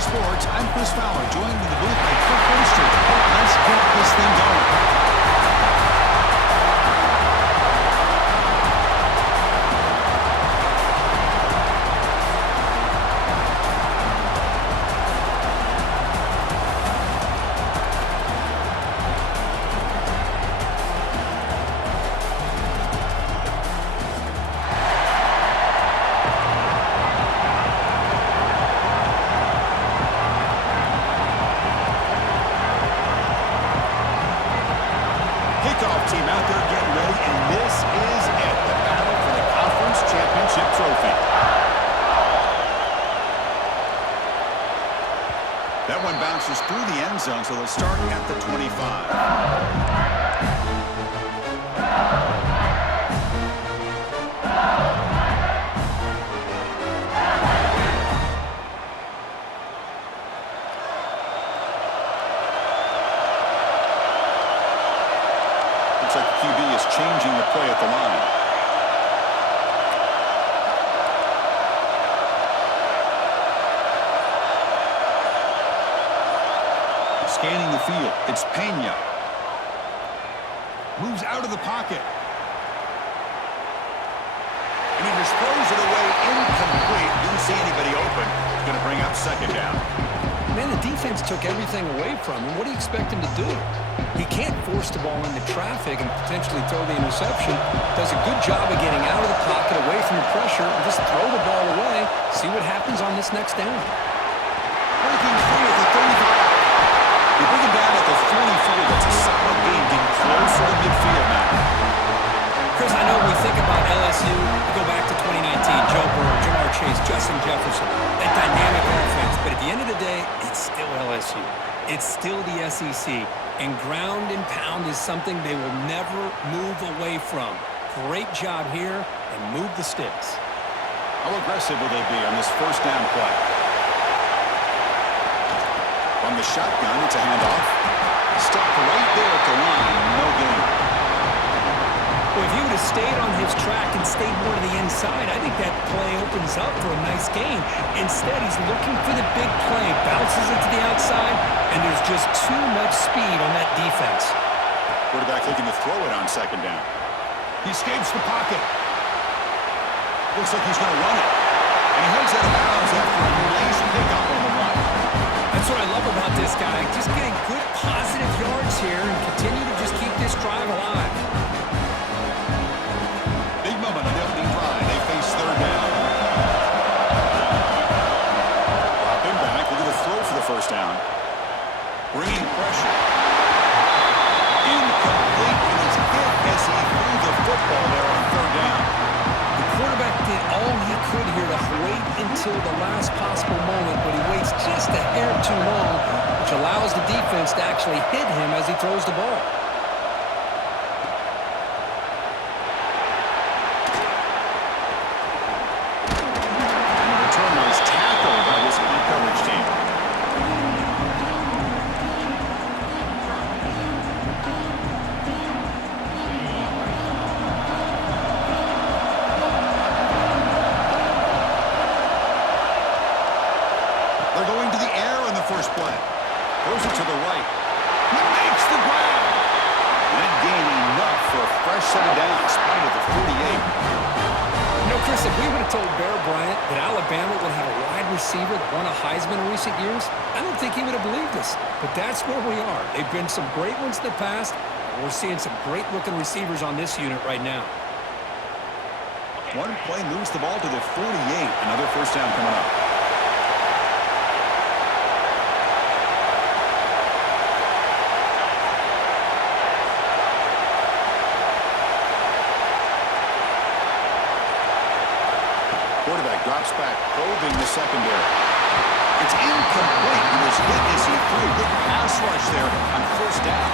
Sports. I'm Chris Fowler, joined in the booth by Kirk Holster. Let's get this thing going. Team out there getting ready, and this is it, the battle for the conference championship trophy. That one bounces through the end zone, so they'll start at the 25. Looks like the QB is changing the play at the line. Scanning the field, it's Pena. Moves out of the pocket. And he just throws it away incomplete. Didn't see anybody open. He's going to bring up second down. Man, the defense took everything away from him. What do you expect him to do? He can't force the ball into traffic and potentially throw the interception. Does a good job of getting out of the pocket, away from the pressure, and just throw the ball away. See what happens on this next down. Breaking free at the 35. They bring him down at the 44. That's a solid game, getting closer to midfield now. Chris, I know we think about LSU. We go back to 2019. Joe Burrow, Jamar Chase, Justin Jefferson. That dynamic offense. But at the end of the day, it's still LSU. It's still the SEC. And ground and pound is something they will never move away from. Great job here, and move the sticks. How aggressive will they be on this first down play? From the shotgun, it's a handoff. Stopped right there at the line. No gain. Well, if he would have stayed on his track and stayed more to the inside, I think that play opens up for a nice gain. Instead, he's looking for the big play, bounces it to the outside, and there's just too much speed on that defense. Quarterback looking to throw it on second down. He escapes the pocket. Looks like he's going to run it. And he heads out of bounds after a nice pickup on the run. That's what I love about this guy. Just getting good positive yards here and continue to just keep this drive alive. Big moment on the opening drive. They face third down. Dropping back. Look at the throw for the first down. Bringing pressure. Incomplete. And it's hit as he threw the football there on third down. The quarterback did all he could here to wait until the last possible moment, but he waits just a hair too long, which allows the defense to actually hit him as he throws the ball. Play. Throws it to the right. He makes the grab. And gaining enough for a fresh set of downs. Spotted at the 48. You know, Chris, if we would have told Bear Bryant that Alabama would have a wide receiver that won a Heisman in recent years, I don't think he would have believed us. But that's where we are. They've been some great ones in the past. We're seeing some great-looking receivers on this unit right now. One play moves the ball to the 48. Another first down coming up. Quarterback drops back, probing the secondary. It's incomplete. He was hit as he threw a good pass rush there on first down.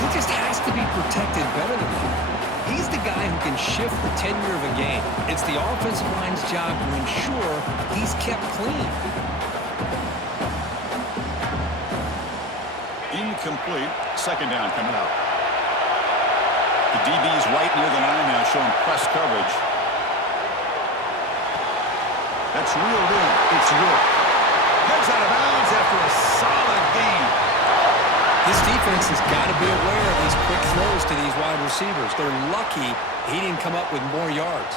He just has to be protected better than that. He's the guy who can shift the tenure of a game. It's the offensive line's job to ensure he's kept clean. Incomplete. Second down coming up. The DB's right near the line now, showing press coverage. That's reeled in. It's York. Heads out of bounds after a solid gain. This defense has got to be aware of these quick throws to these wide receivers. They're lucky he didn't come up with more yards.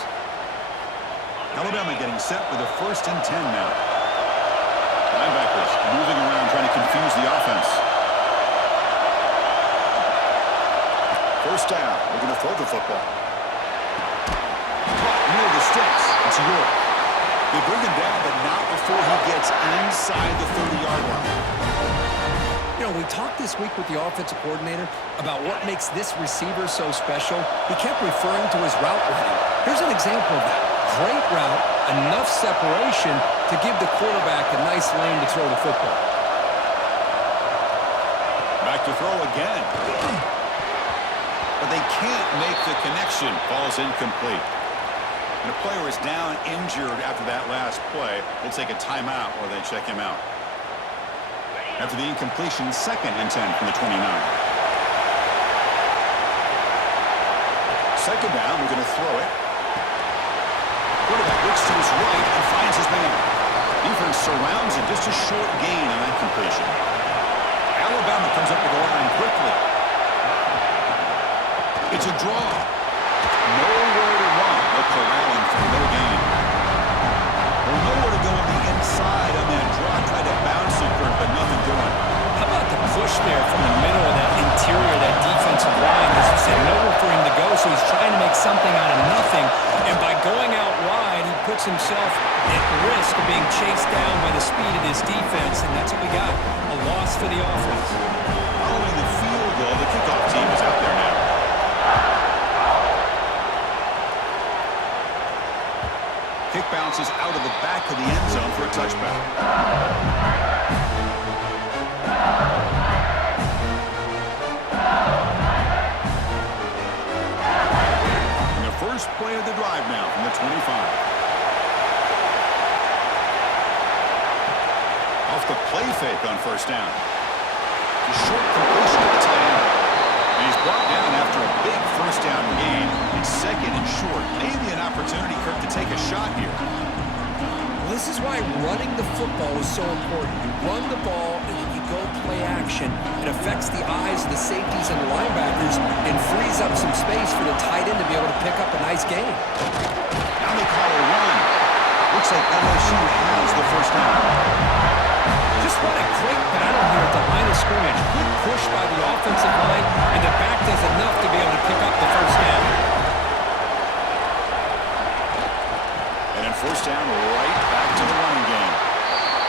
Alabama getting set with a 1st and 10 now. Linebackers moving around trying to confuse the offense. First down. We're going to throw the football. Caught near the sticks. It's York. They bring him down, but not before he gets inside the 30-yard line. You know, we talked this week with the offensive coordinator about what makes this receiver so special. He kept referring to his route running. Here's an example of that. Great route, enough separation to give the quarterback a nice lane to throw the football. Back to throw again. But they can't make the connection. Ball's incomplete. And a player is down injured after that last play. They'll take a timeout or they check him out. After the incompletion, 2nd and 10 from the 29. Second down, we're going to throw it. Quarterback looks to his right and finds his man. Defense surrounds it, just a short gain on that completion. Alabama comes up with the line quickly. It's a draw. Nowhere to run. They're corralling for no gain. Well, nowhere to go on the inside on that draw. Tried to bounce it, but nothing doing. How about the push there from the middle of that interior, that defensive line? As you said, nowhere for him to go, so he's trying to make something out of nothing. And by going out wide, he puts himself at risk of being chased down by the speed of this defense, and that's what we got, a loss for the offense. Following the field goal, the kickoff team is out there now. Kick bounces out of the back of the end zone for a touchback. And the first play of the drive now from the 25. Off the play fake on first down. A short completion to the tight end. And he's brought down after a big first down gain. It's 2nd and short. Maybe an opportunity, Kirk, to take a shot here. Well, this is why running the football is so important. You run the ball and then you go play action. It affects the eyes of the safeties and the linebackers and frees up some space for the tight end to be able to pick up a nice gain. Now they call a run. Looks like LSU has the first down. Just what a great battle here at the line of scrimmage. Good push by the offensive line, and the back does enough to be able to pick up the first down. And then first down, right back to the running game.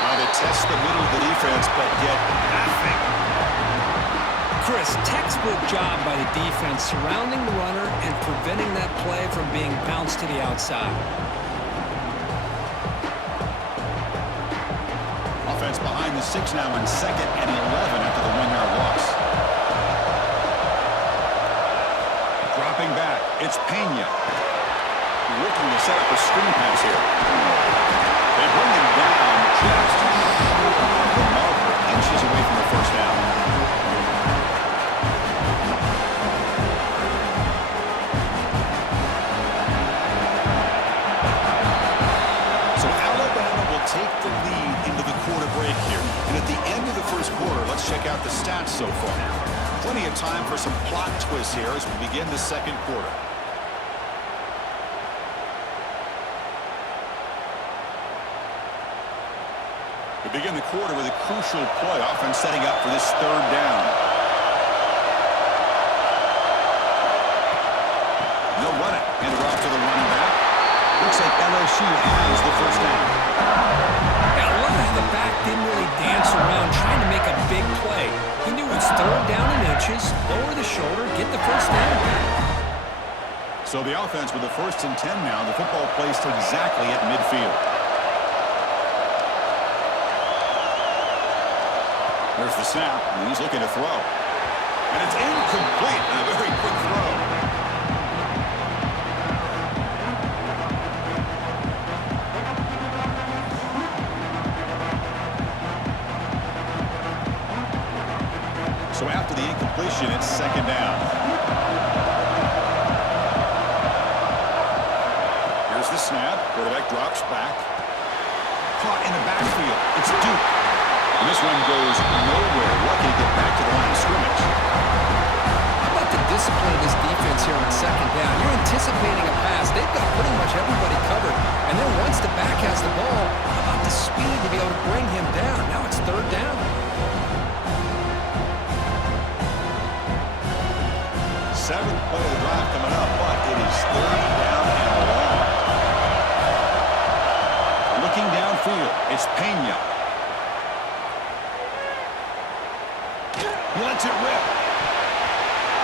Now they test the middle of the defense, but get nothing. Chris, textbook job by the defense surrounding the runner and preventing that play from being bounced to the outside. Offense behind the 6 now in 2nd and 11 after the 1-yard loss. Dropping back, it's Pena. Looking to set up a screen pass here. They bring him down just short of the marker, inches away from the first down. So Alabama will take the lead into the quarter break here. And at the end of the first quarter, let's check out the stats so far. Plenty of time for some plot twists here as we begin the second quarter. We begin the quarter with a crucial play, offense setting up for this 3rd down. They'll run it. Hand it off to the running back. Looks like LSU has the first down. Yeah, I love how the back didn't really dance around trying to make a big play. He knew it's 3rd down in inches, lower the shoulder, get the first down. So the offense with the 1st and 10 now, the football placed exactly at midfield. There's the snap, and he's looking to throw. And it's incomplete, and a very quick throw. So after the incompletion, it's 2nd down. Here's the snap. Quarterback drops back. caught in the backfield. It's Duke. And this one goes nowhere. Lucky to get back to the line of scrimmage. How about the discipline of this defense here on second down? You're anticipating a pass. They've got pretty much everybody covered. And then once the back has the ball, how about the speed to be able to bring him down? Now it's third down. Seventh play of the drive coming up, but it is third down and long. Looking downfield, it's Pena. He lets it rip.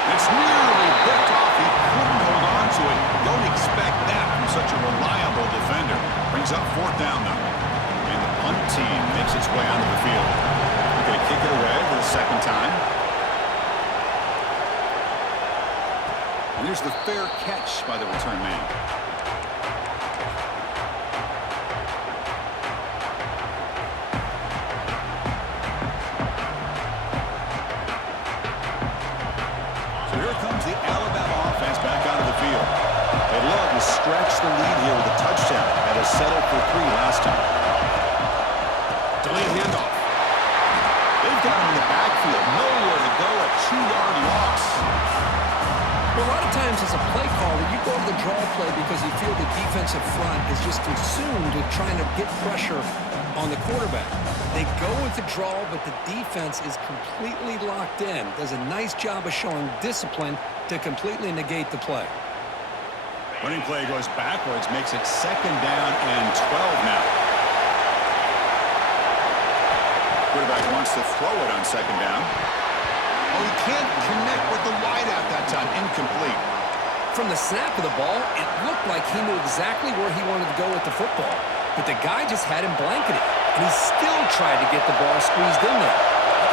It's nearly picked off. He couldn't hold on to it. Don't expect that from such a reliable defender. Brings up fourth down now. And the punt team makes its way onto the field. They're going to kick it away for the second time. And here's the fair catch by the return man. So here comes the Alabama offense back onto the field. They love to stretch the lead here with a touchdown that has settled for 3 last time. Delayed handoff. They've got him in the backfield. Nowhere to go, a 2-yard loss. Well, a lot of times as a play caller, you go to the draw play because you feel the defensive front is just consumed with trying to get pressure on the quarterback. They go with the draw, but the defense is completely locked in. Does a nice job of showing discipline to completely negate the play. Running play goes backwards, makes it second down and 12 now. Quarterback wants to throw it on second down. Oh, he can't connect with the wideout that time. Incomplete. From the snap of the ball, it looked like he knew exactly where he wanted to go with the football. But the guy just had him blanketed, and he still tried to get the ball squeezed in there.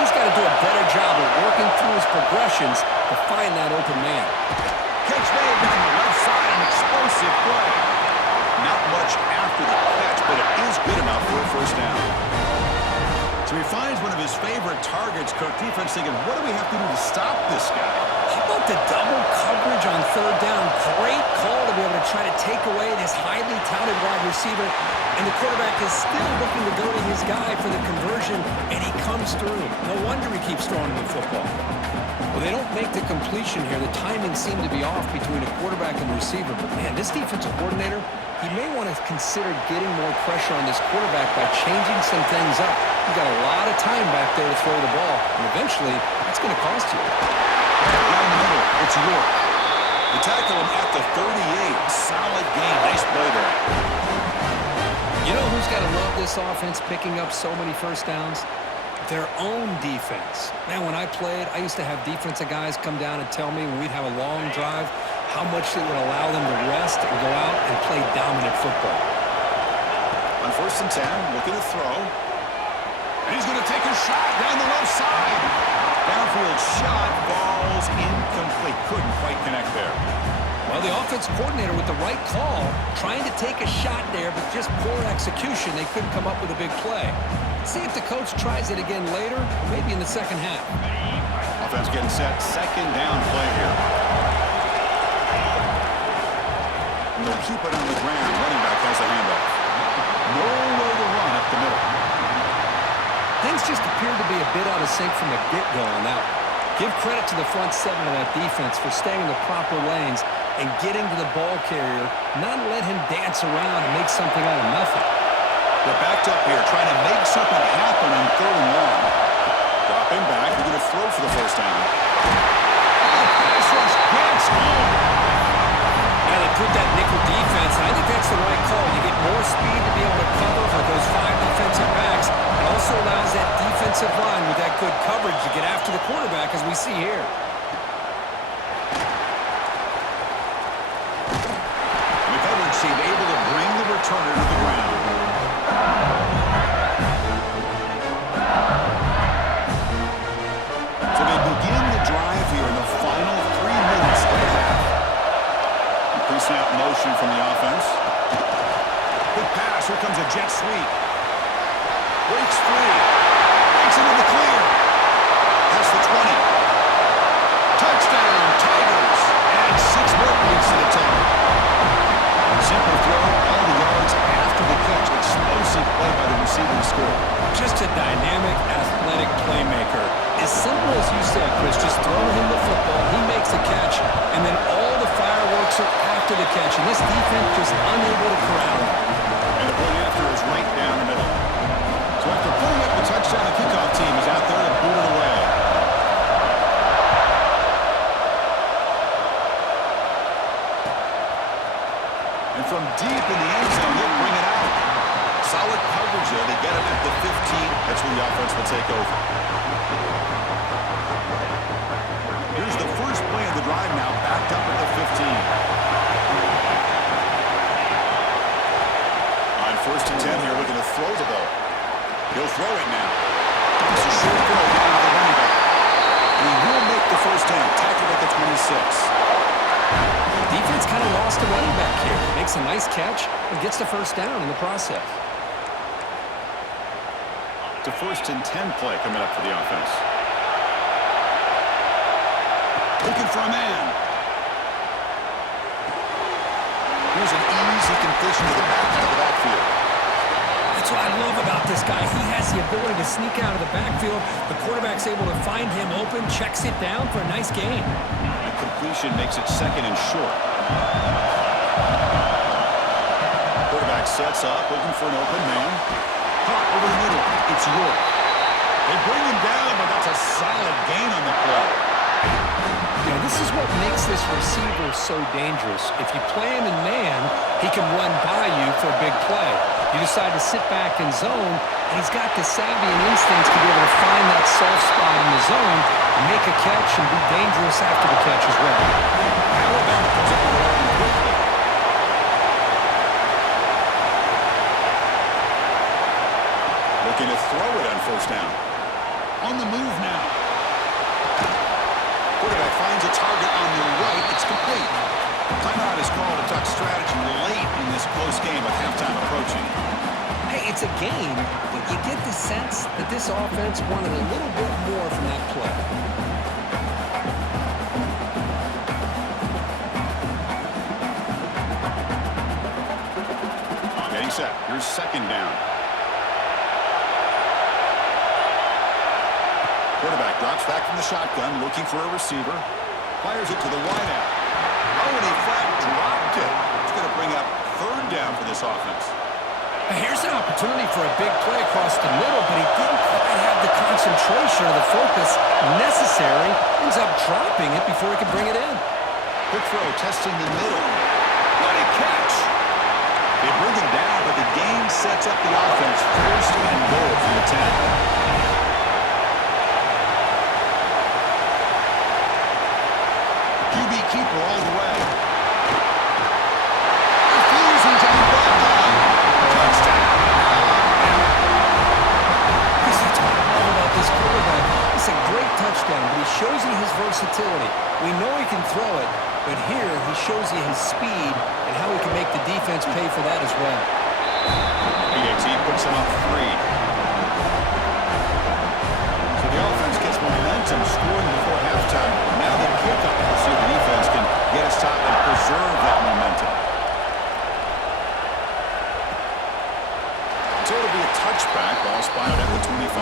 He's got to do a better job of working through his progressions to find that open man. Catch made down the left side, an explosive play. Not much after the catch, but it is good enough for a first down. So he finds one of his favorite targets. Kirk, defense thinking, what do we have to do to stop this guy? How about the double coverage on third down? Great call to be able to try to take away this highly touted wide receiver. And the quarterback is still looking to go to his guy for the conversion, and he comes through. No wonder he keeps throwing him the football. Well, they don't make the completion here. The timing seemed to be off between a quarterback and the receiver. But, man, this defensive coordinator, he may want to consider getting more pressure on this quarterback by changing some things up. You've got a lot of time back there to throw the ball, and eventually that's going to cost you. Down the middle, it's York. They tackle him at the 38. Solid game. Nice play there. You know who's got to love this offense picking up so many first downs? Their own defense. Man, when I played, I used to have defensive guys come down and tell me when we'd have a long drive how much it would allow them to rest and go out and play dominant football. On first and 10, looking to throw. And he's going to take a shot down the left side. Downfield shot, falls incomplete. Couldn't quite connect there. Well, the offense coordinator with the right call, trying to take a shot there, but just poor execution. They couldn't come up with a big play. See if the coach tries it again later, or maybe in the second half. Offense getting set. Second down play here. And they'll keep it on the ground. Running back has a handoff. Nowhere to run up the middle. Things just appeared to be a bit out of sync from the get-go on that one. Give credit to the front seven of that defense for staying in the proper lanes and getting to the ball carrier, not let him dance around and make something out of nothing. They're backed up here, trying to make something happen on third and long. Dropping back, they're going to throw for the first down. Pass rush gets home. Yeah, they put that nickel defense, and I think that's the right call. You get more speed to be able to cover for those 5 defensive backs. It also allows that defensive line with that good coverage to get after the quarterback, as we see here. The coverage team able to bring the returner to the ground. So they begin the drive here in the final 3 minutes of the half. Pre-snap motion from the offense. Good pass. Here comes a jet sweep. Breaks free. Breaks into the clear. That's the 20. Touchdown, Tigers. And 6 more points to the total. Simple throw, all the yards after the catch. Explosive play by the That's when the offense will take over. Here's the first play of the drive now, backed up at the 15. On 1st and 10 here, looking to throw the ball. He'll throw it now. It's a short throw down to the running back. And he will make the first down, tackled at the 26. Defense kind of lost a running back here. Makes a nice catch and gets the first down in the process. It's a 1st and 10 play coming up for the offense. Looking for a man. Here's an easy completion to the back out of the backfield. That's what I love about this guy. He has the ability to sneak out of the backfield. The quarterback's able to find him open, checks it down for a nice gain. The completion makes it 2nd and short. Quarterback sets up, looking for an open man. Caught over the middle. It's York. They bring him down, but that's a solid gain on the play. You know, this is what makes this receiver so dangerous. If you play him in man, he can run by you for a big play. You decide to sit back in zone, and he's got the savvy and instincts to be able to find that soft spot in the zone and make a catch and be dangerous after the catch as well. Alabama comes up with the ball quickly. Looking to throw it on 1st down. On the move now. Quarterback finds a target on the right. It's complete. Timeout is called to talk strategy late in this close game with halftime approaching. Hey, it's a game, but you get the sense that this offense wanted a little bit more from that play. Getting set. Here's 2nd down. Quarterback drops back from the shotgun, looking for a receiver. Fires it to the wideout. Oh, and he flat dropped it. It's going to bring up 3rd down for this offense. Here's an opportunity for a big play across the middle, but he didn't quite have the concentration or the focus necessary. Ends up dropping it before he could bring it in. Quick throw, testing the middle. What a catch! They bring him down, but the game sets up the offense 1st and goal from the 10. QB keeper all the way. Refusing to be brought down. Touchdown. That's what I love about this quarterback. It's a great touchdown, but he shows you his versatility. We know he can throw it, but here he shows you his speed and how he can make the defense pay for that as well. PAT puts him up 3. So the offense gets momentum scoring before halftime. Now the kickoff. We'll see if the defense can get a stop and preserve that momentum. So it'll be a touchback. Ball spotted at the 25.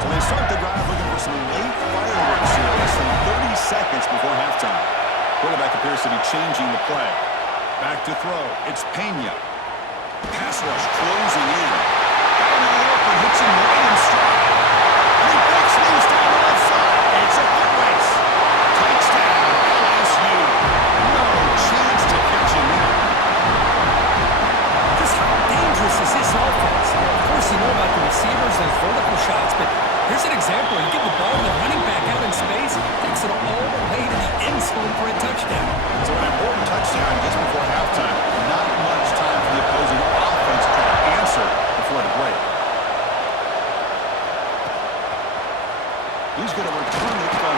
So they start the drive looking for some late fireworks here. Less than 30 seconds before halftime. Quarterback appears to be changing the play. Back to throw. It's Pena. Pass rush closing in. Got him wide open. Hits him right in stride. And he breaks loose down the left side. It's a foot race. Touchdown, LSU. No chance to catch him now. Just how dangerous is this offense? Of course, you know about the receivers, those vertical shots, but here's an example. You get the ball to the running back out in space, takes it all the way to the end zone for a touchdown. So an important touchdown just before halftime. Not much time for the opposing offense to try to answer before the break. He's going to return it from...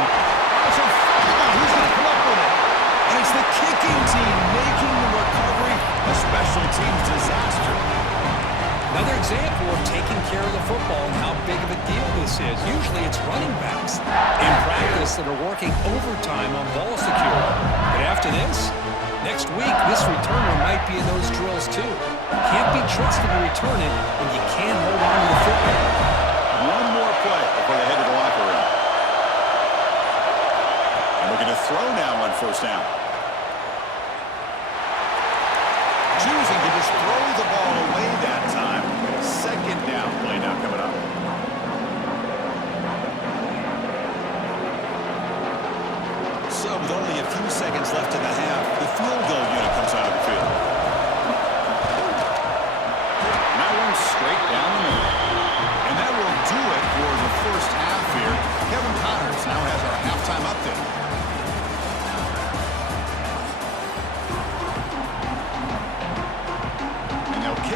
Who's going to come up with it? And it's the kicking team making the recovery a special teams disaster. Another example of taking care of the football and how big of a deal this is. Usually it's running backs in practice that are working overtime on ball security. But after this, next week, this returner might be in those drills too. Can't be trusted to return it when you can't hold on to the football. One more play before they head to the locker room. And looking to throw now on 1st down. Choosing to just throw the ball away that time. 2nd down play now coming up. So with only a few seconds left in the half, the field goal unit comes out of the field.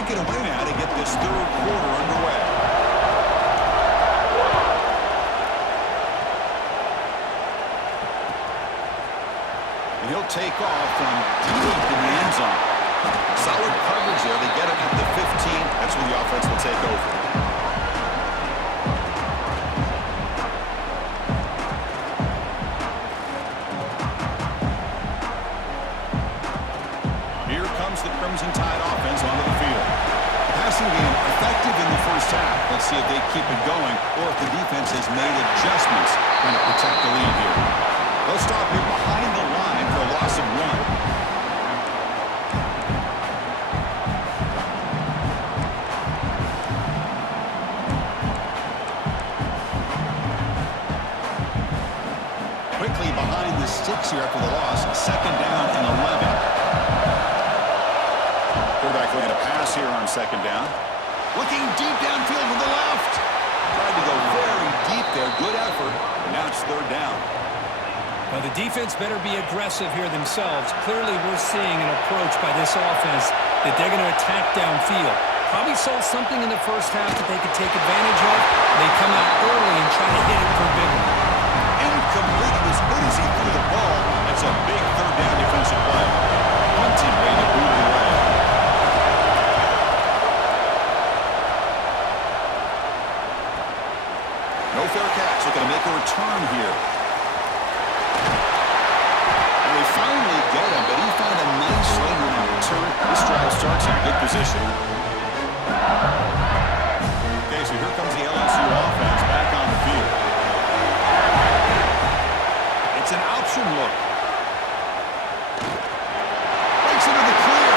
kick it away now to get this third quarter underway. And he'll take off from deep in the end zone. Solid coverage there. They get it at the 15. That's when the offense will take over. Here comes the Crimson Tide offense onto the field. Passing game effective in the first half. Let's see if they keep it going or if the defense has made adjustments trying to protect the lead here. They'll stop here behind the line for a loss of 1. Quickly behind the sticks here after the loss. Second down and 11. Quarterback looking to pass here on second down. Looking deep downfield to the left. Tried to go very deep there. Good effort. And now it's third down. Well, the defense better be aggressive here themselves. Clearly, we're seeing an approach by this offense that they're going to attack downfield. Probably saw something in the first half that they could take advantage of. They come out early and try to hit it for a big one. Incomplete as good as he threw the ball. That's a big third down defensive play. Hunting ready to boot it away. No fair catch. Looking to make a return here. And they finally get him, but he found a nice lane in that return. This drive starts in good position. Okay, so here comes the LSU offense back on the field. It's an option look. Breaks into the clear.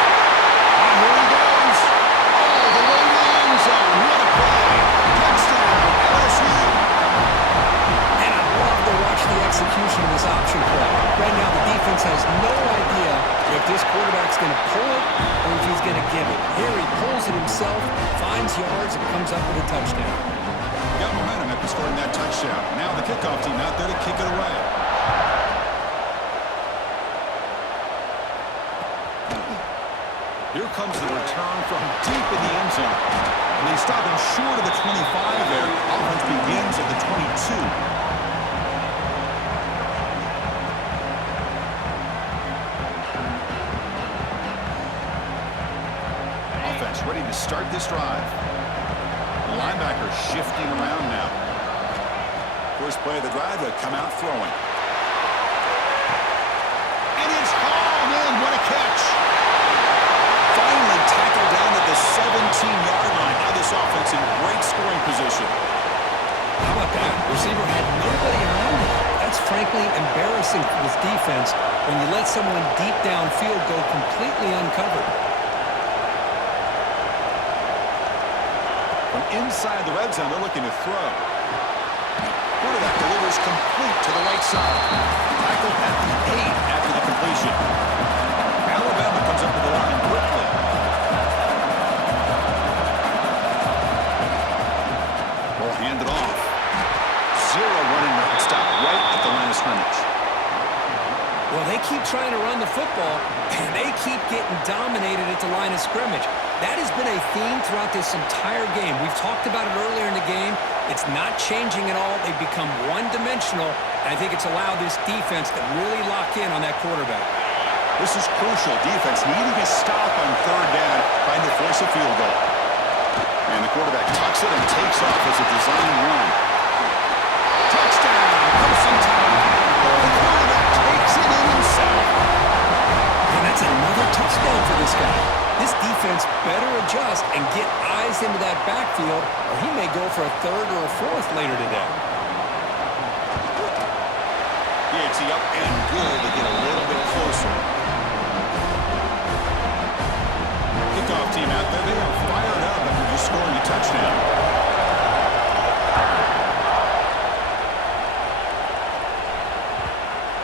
And here he goes. Oh, the way to the end zone. What a play. Touchdown, LSU. And I love to watch the execution of this option play. Right now, the defense has no idea if this quarterback's going to pull it or if he's going to give it. Here he pulls it himself, finds yards, and comes up with a touchdown. Got momentum after scoring that touchdown. Now the kickoff team out there to kick it away. Here comes the return from deep in the end zone. And they stop him short of the 25 there. Offense begins at the 22. Offense ready to start this drive. The linebacker shifting around now. First play of the drive, they come out throwing. And it's hauled in. What a catch. Finally tackled down at the 17-yard line. Now this offense in great scoring position. How about that? Receiver had nobody around him. That's frankly embarrassing for this defense when you let someone deep downfield go completely uncovered. From inside the red zone, they're looking to throw. Quarterback delivers complete to the right side. Tackled at the 8 after the completion. Alabama comes up to the line quickly. Ball handed off. Zero running back. Stop right at the line of scrimmage. Well, they keep trying to run the football, and they keep getting dominated at the line of scrimmage. That has been a theme throughout this entire game. We've talked about it earlier in the game. It's not changing at all. They've become one-dimensional, and I think it's allowed this defense to really lock in on that quarterback. This is crucial. Defense needing a stop on third down, trying to force a field goal. And the quarterback tucks it and takes off as a design run. Touchdown! Crimson Tide. The quarterback takes it in himself. And that's another touchdown for this guy. This defense better adjust and get eyes into that backfield, or he may go for a third or a fourth later today. Gets up and good to get a little bit closer. Kickoff team out there. They are fired up after just scoring a touchdown.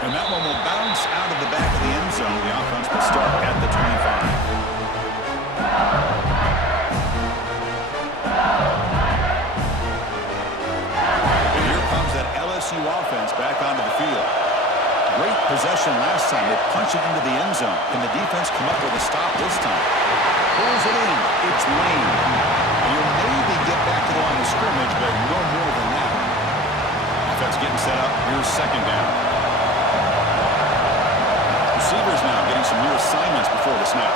And that one will bounce out of the back of the end zone. The offense will start at the 25. And here comes that LSU offense back onto the field. Great possession interception last time. They punched it into the end zone. Can the defense come up with a stop this time? Pulls it in. It's Lane. And you'll maybe get back to the line of scrimmage, but no more than that. Offense getting set up. Here's second down. Receivers now getting some new assignments before the snap.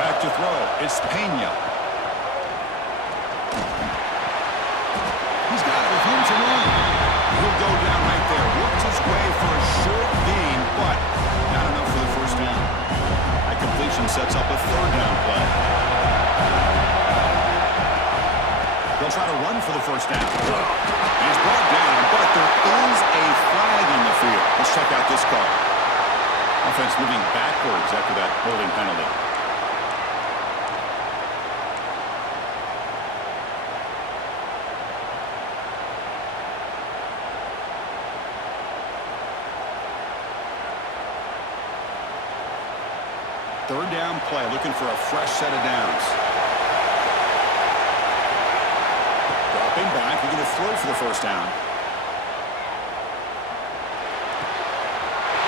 Back to throw. It's Pena. He's got it with room to run. He'll go down right there. Works his way for a short gain, but not enough for the first down. That completion sets up a third down play. They'll try to run for the first down. He's brought down, but there is a flag in the field. Let's check out this call. Offense moving backwards after that holding penalty. Third down play, looking for a fresh set of downs. Dropping back, we're going to throw for the first down.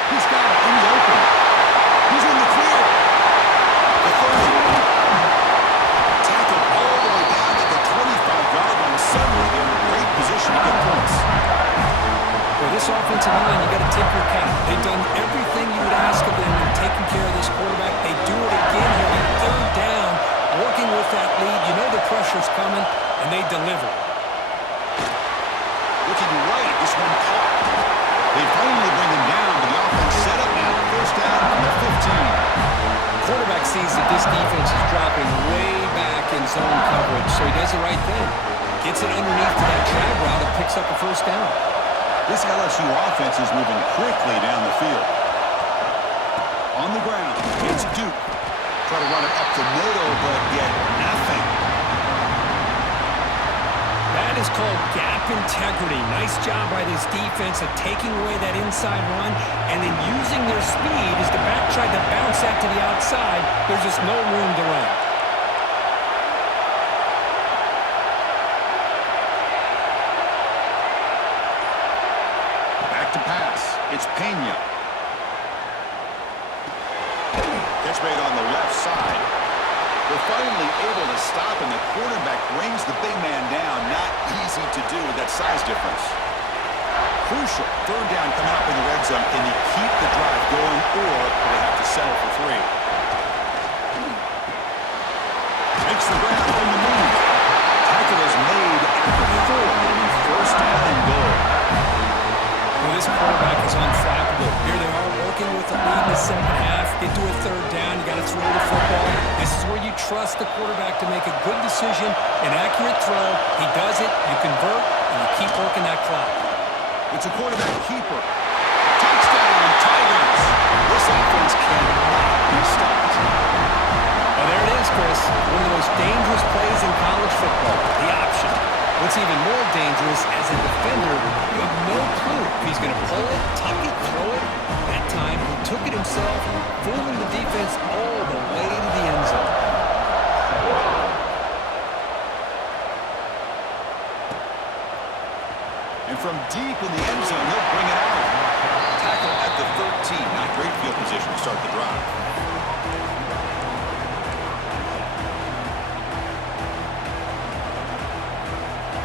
He's got it in the open. He's in the clear. The 30. Tackled all the way down at the 25-yard line. Suddenly, they're in great position to get points. For this offensive line, you got to tip your cap. They've done everything you would ask of them in taking care of this quarterback. They do it again here on third down, working with that lead. You know the pressure's coming, and they deliver. Looking right, this one caught. They finally bring him down, but the offense set up now. First down from the 15. Quarterback sees that this defense is dropping way back in zone coverage, so he does the right thing. Gets it underneath to that drag route and picks up a first down. This LSU offense is moving quickly down the field. On the ground, it's Duke. Try to run it up the middle, but get nothing. That is called gap integrity. Nice job by this defense of taking away that inside run and then using their speed as the back tried to bounce that to the outside. There's just no room to run. Back to pass. It's Pena. Catch made on the left side. They're finally able to stop, and the quarterback brings the big man down. Not easy to do with that size difference. Crucial. Third down coming up in the red zone. Can you keep the drive going, or will they have to settle for 3? Makes the ground on the move. Tackle is made at the 4. First down and goal. Well, this quarterback is unflappable. Here they are working with the lead in the second half. Get to a third down. You got to throw the football. This is where you trust the quarterback to make a good decision, an accurate throw. He does it, you convert, and you keep working that clock. It's a quarterback keeper. Touchdown, Tigers. This offense cannot be stopped. Well, there it is, Chris. One of the most dangerous plays in college football, the option. What's even more dangerous, as a defender, you have no clue if he's going to pull it, tuck it, throw it. That time, he took it himself, fooling the defense all the way to the end zone. And from deep in the end zone, he'll bring it out. Tackle at the 13. Not great field position to start the drive.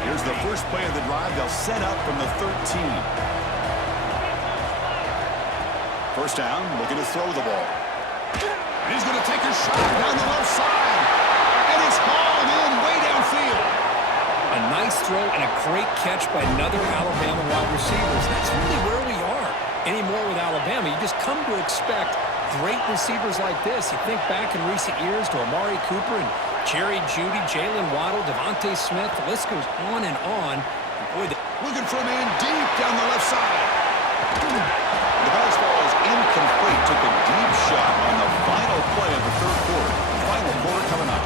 Here's the first play of the drive. They'll set up from the 13. First down, looking to throw the ball. And he's going to take a shot down the left side. And it's hauled in way downfield. A nice throw and a great catch by another Alabama wide receiver. That's really where we are anymore with Alabama. You just come to expect great receivers like this. You think back in recent years to Amari Cooper and Jerry Jeudy, Jalen Waddle, Devontae Smith. The list goes on and on. Boy, looking for a man deep down the left side. The baseball is incomplete. Took a deep shot on the final play of the third quarter. Final quarter coming up.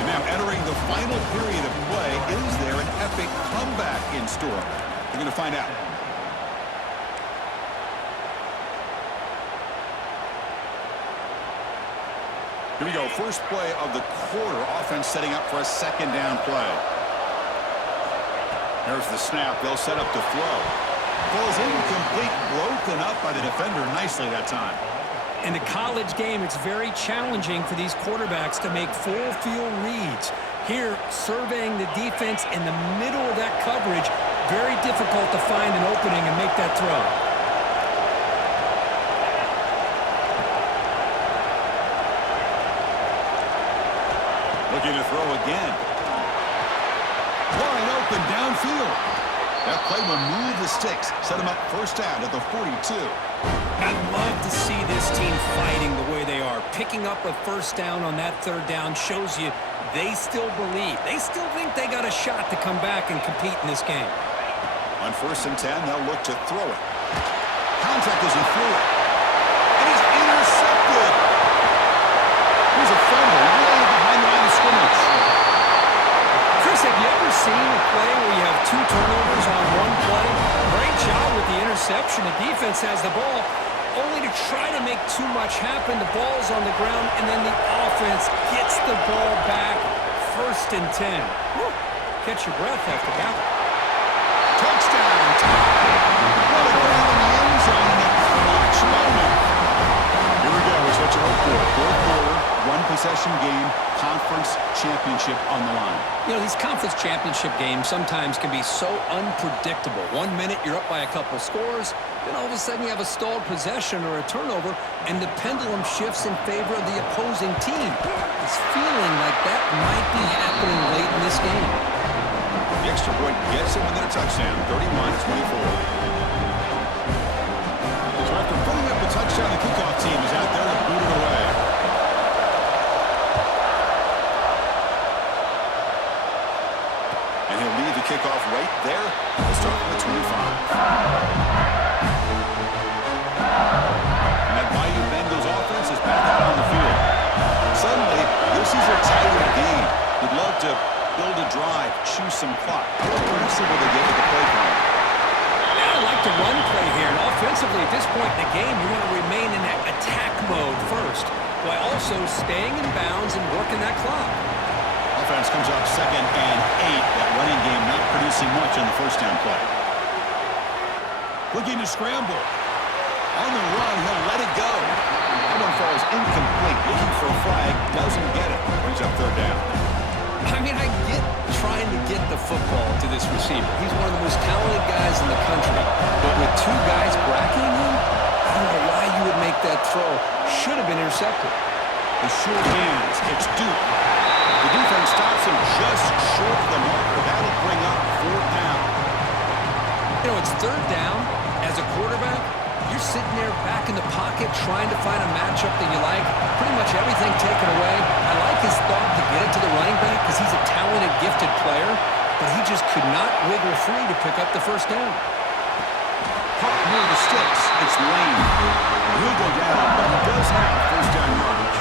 And now entering the final period of play, is there an epic comeback in store? We're going to find out. Here we go. First play of the quarter. Offense setting up for a second down play. There's the snap. They'll set up to throw. Falls incomplete, broken up by the defender nicely that time. In the college game, it's very challenging for these quarterbacks to make full field reads. Here, surveying the defense in the middle of that coverage, very difficult to find an opening and make that throw. Looking to throw again. Wide open downfield. That play will move the sticks, set them up first down at the 42. I'd love to see this team fighting the way they are. Picking up a first down on that third down shows you they still believe. They still think they got a shot to come back and compete in this game. On 1st and 10, they'll look to throw it. Contact as he threw it. And he's intercepted. Here's a fumble way behind the line of scrimmage. Chris, have you ever seen a play where you have 2 turnovers on one play? Great job with the interception. The defense has the ball, only to try to make too much happen. The ball's on the ground, and then the offense gets the ball back. 1st and 10. Woo. Catch your breath after that. Touchdown. What a grab in the end zone in a clutch moment. Here we go. It's what you hope for. 4th quarter, 1-possession game, conference championship on the line. You know, these conference championship games sometimes can be so unpredictable. 1 minute you're up by a couple scores, then all of a sudden you have a stalled possession or a turnover, and the pendulum shifts in favor of the opposing team. It's feeling like that might be happening late in this game. The extra point gets him within a touchdown, 31-24. So after putting up a touchdown, the kickoff team is out there to boot it away. And he'll leave the kickoff right there. We'll start from the 25. And that Bayou Bengals offense is back out on the field. Suddenly, this is a tighter game. We'd love to build a drive, choose some clock. How aggressive will they get with the play call? Yeah, I like the run play here. And offensively, at this point in the game, you want to remain in that attack mode first, while also staying in bounds and working that clock. Offense comes up 2nd and 8. That running game not producing much on the first down play. Looking to scramble. On the run, he'll let it go. That one falls incomplete. Looking for a flag, doesn't get it. Brings up 3rd down. I mean, I get trying to get the football to this receiver. He's one of the most talented guys in the country. But with 2 guys bracketing him, I don't know why you would make that throw. Should have been intercepted. The short hands. It's Duke. The defense stops him just short of the marker. That'll bring up 4th down. You know, it's 3rd down. As a quarterback, you're sitting there back in the pocket trying to find a matchup that you like. Pretty much everything taken away. I like his thought to get it to the running back because he's a talented, gifted player, but he just could not wiggle free to pick up the first down. Caught near the sticks. It's Lane. He'll go down, but he does have first down yardage.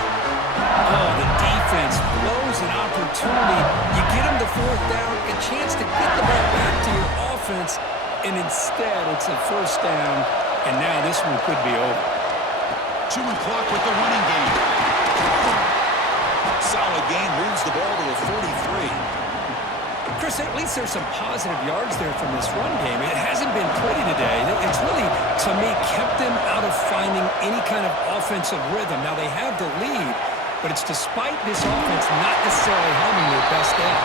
Oh, the defense blows an opportunity. You get him to 4th down, a chance to get the ball back to your offense, and instead it's a first down, and now this one could be over. Chewing clock with the running game. Solid gain, moves the ball to a 43. Chris, at least there's some positive yards there from this run game. It hasn't been pretty today. It's really, to me, kept them out of finding any kind of offensive rhythm. Now, they have the lead, but it's despite this offense not necessarily having their best day.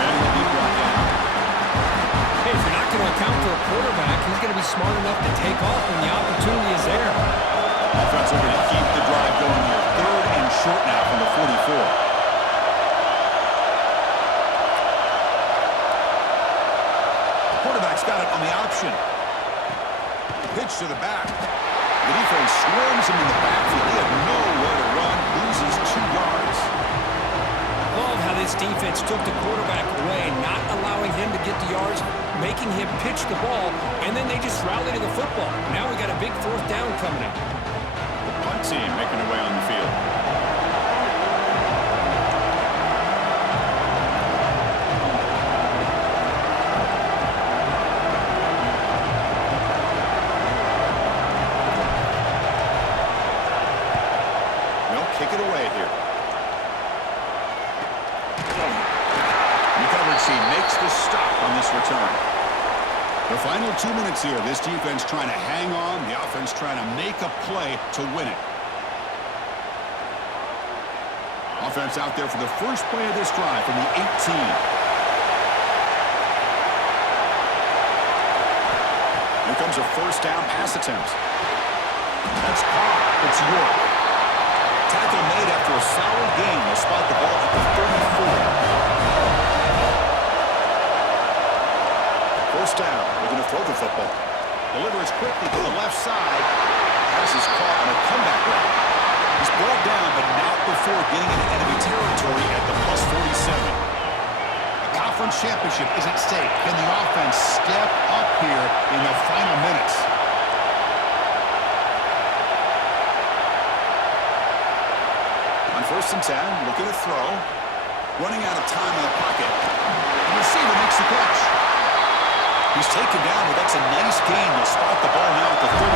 And he'll be brought down. Hey, if you're not going to account for a quarterback, he's going to be smart enough to take off when the opportunity is there. Offense are going to keep the drive going here. 3rd and short now from the 44. Quarterback's got it on the option. Pitch to the back. The defense swarms him in the backfield. He had nowhere to run. Loses 2 yards. Love how this defense took the quarterback away, not allowing him to get the yards, making him pitch the ball, and then they just rally to the football. Now we got a big 4th down coming up. The punt team making their way on the field. Kick it away here. The coverage team makes the stop on this return. The final 2 minutes here. This defense trying to hang on. The offense trying to make a play to win it. Offense out there for the first play of this drive from the 18. Here comes a first down pass attempt. That's caught. It's York. Tackle made after a solid gain. They'll spot the ball at the 34. First down. Looking to throw the football. Delivers quickly to the left side. Pass is caught on a comeback route. He's brought down, but not before getting into enemy territory at the plus 47. A conference championship is at stake. Can the offense step up here in the final minutes? On 1st and 10, looking to throw. Running out of time in the pocket. The receiver makes the catch. He's taken down, but that's a nice gain. They'll spot the ball now at the 35.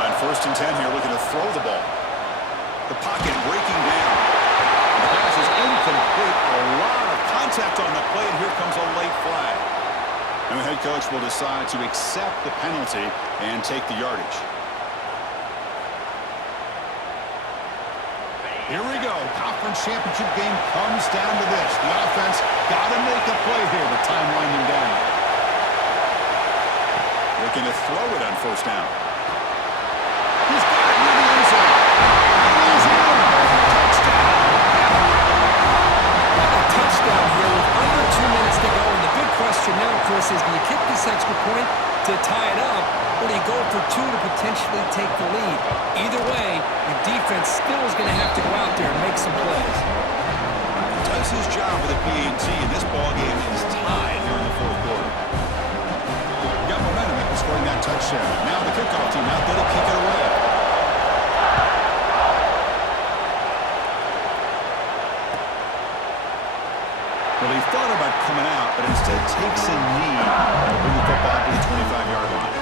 On 1st and 10 here, looking to throw the ball. The pocket breaking down. The pass is incomplete. A lot of contact on the play, and here comes a late flag. And the head coach will decide to accept the penalty and take the yardage. Here we go. Conference championship game comes down to this. The offense got to make a play here with time winding down. Looking to throw it on 1st down. He's got it near the end zone. He's in. Touchdown. A touchdown here with under 2 minutes to go. And the big question now, Chris, is do you kick this extra point to tie it up, or do you go for 2 to potentially take the lead? Either way, your defense still is going to have to go out there and make some plays. He does his job with a PAT, and this ball game is tied here in the 4th quarter. Got momentum after scoring that touchdown. Now the kickoff team out there to kick it away. Well, he thought about coming out, but instead takes a knee to bring the football to the 25-yard line.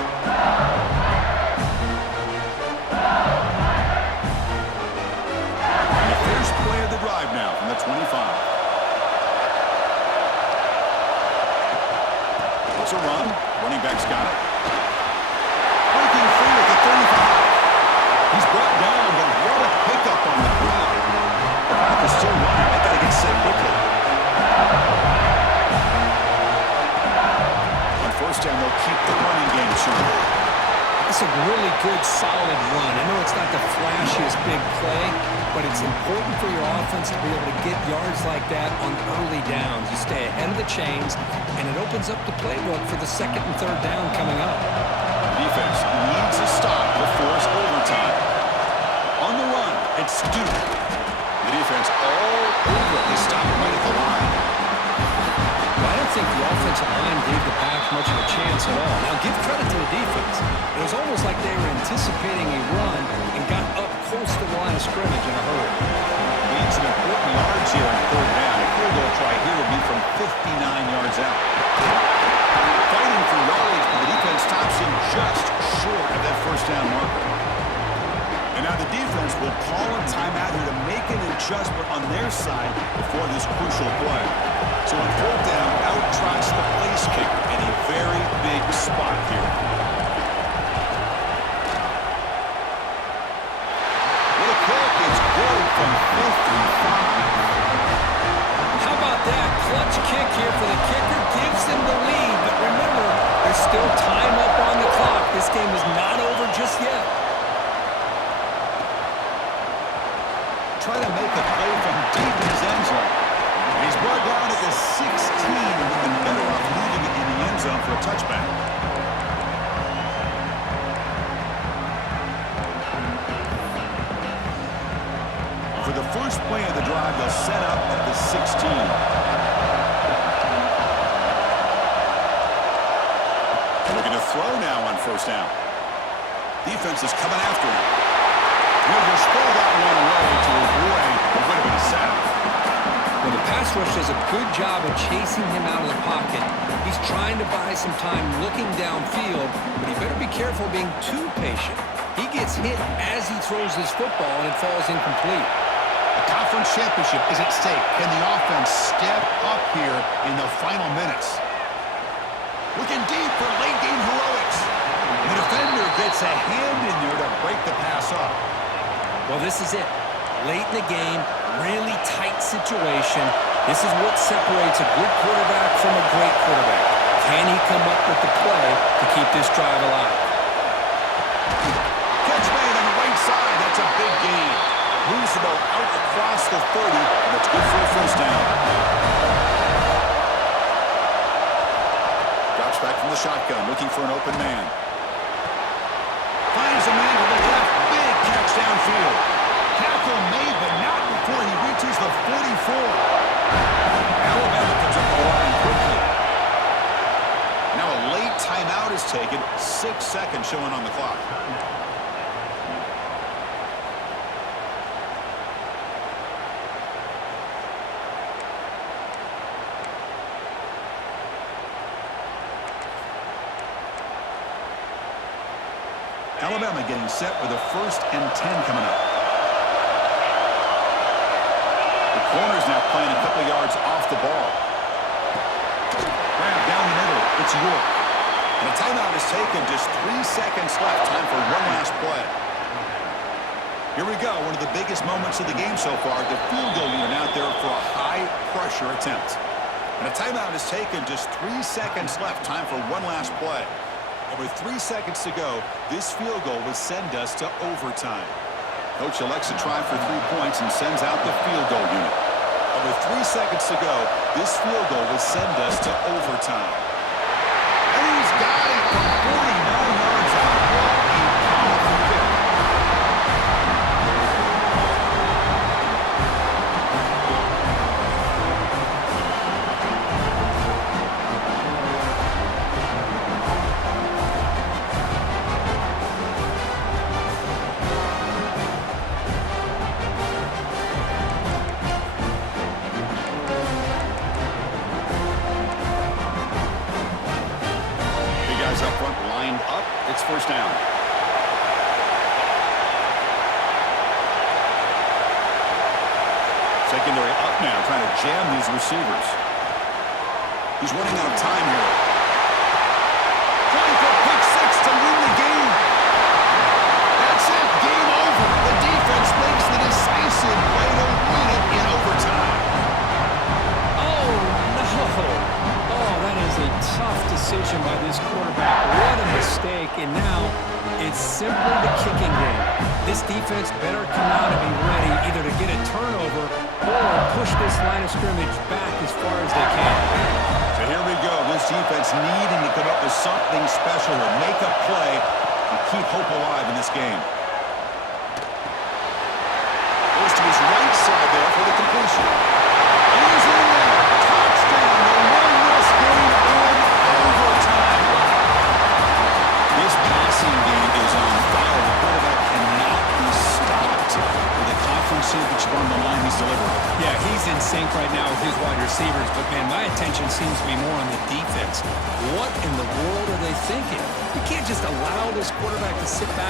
And the first play of the drive now from the 25. It's a run. Running back's got it. Breaking free at the 35. He's brought down, but what a pickup on the ground. The clock is still running. They got to get set quickly. On 1st down, they'll keep the running game short. It's a really good, solid run. I know it's not the flashiest big play, but it's important for your offense to be able to get yards like that on early downs. You stay ahead of the chains, and it opens up the playbook for the 2nd and 3rd down coming up. The defense needs a stop to force overtime. On the run, it's Duke. The defense all over it. They stop right at the line. Well, I don't think the offensive line gave the back much of a chance at all. Now, give credit to the defense. It was almost like they were anticipating a run and got up close to the line of scrimmage in a hurry. Needs some important yards here on 3rd down. A field goal try here would be from 59 yards out. Fighting for yardage, but the defense stops him just short of that 1st down marker. And now the defense will call a timeout here to make an adjustment on their side before this crucial play. So on 4th down, out trots the place kicker in a very big spot here. What a kick. It's good from 55. How about that? Clutch kick here for the kicker. Gives them the lead. But remember, there's still time up on the clock. This game is not over just yet. Trying to make a play from deep in his end zone. And he's brought down at the 16, and with the better off leaving it in the end zone for a touchback. For the first play of the drive, they'll set up at the 16. Looking to throw now on 1st down. Defense is coming after him. He'll just throw that one away to avoid a bit of a sack. Well, the pass rush does a good job of chasing him out of the pocket. He's trying to buy some time looking downfield, but he better be careful being too patient. He gets hit as he throws his football, and it falls incomplete. A conference championship is at stake. Can the offense step up here in the final minutes? Looking deep for late-game heroics. The defender gets a hand in there to break the pass up. Well, this is it. Late in the game, really tight situation. This is what separates a good quarterback from a great quarterback. Can he come up with the play to keep this drive alive? Catch made on the right side. That's a big gain. Moves the ball out across the 30, and that's good for a first down. Drops back from the shotgun, looking for an open man. Finds a man to the left. Big catch downfield. Tackle made, but not before he reaches the 44. Alabama comes up the line quickly. Now a late timeout is taken. 6 seconds showing on the clock. Alabama getting set with a 1st and 10 coming up. The corner's now playing a couple yards off the ball. Grab down the middle. It's York. And a timeout is taken. Just 3 seconds left. Time for one last play. Here we go. One of the biggest moments of the game so far. The field goal unit out there for a high-pressure attempt. And a timeout is taken. Just 3 seconds left. Time for one last play. And with 3 seconds to go, this field goal would send us to overtime. Coach elects to try for 3 points and sends out the field goal unit. And with 3 seconds to go, this field goal would send us to overtime. And he's got it from 49 yards out. What a powerful kick. Up front, lined up. It's first down. Secondary up now, trying to jam these receivers. He's running out of time here. Trying for a pick six to win the game. That's it. Game over. The defense makes the decisive play to win it in overtime. Oh, no. Oh, that is a tough decision by this quarterback. What a mistake. And now it's simply the kicking game. This defense better come out and be ready either to get a turnover or push this line of scrimmage back as far as they can. So here we go. This defense needing to come up with something special to make a play and keep hope alive in this game. Goes to his right side there for the completion. He's in there. Touchdown. They win this game in overtime. This passing game is on fire. The quarterback cannot be stopped with a conference championship on the line he's delivering. Yeah, he's in sync right now with his wide receivers, but, man, my attention seems to be more on the defense. What in the world are they thinking? You can't just allow this quarterback to sit back.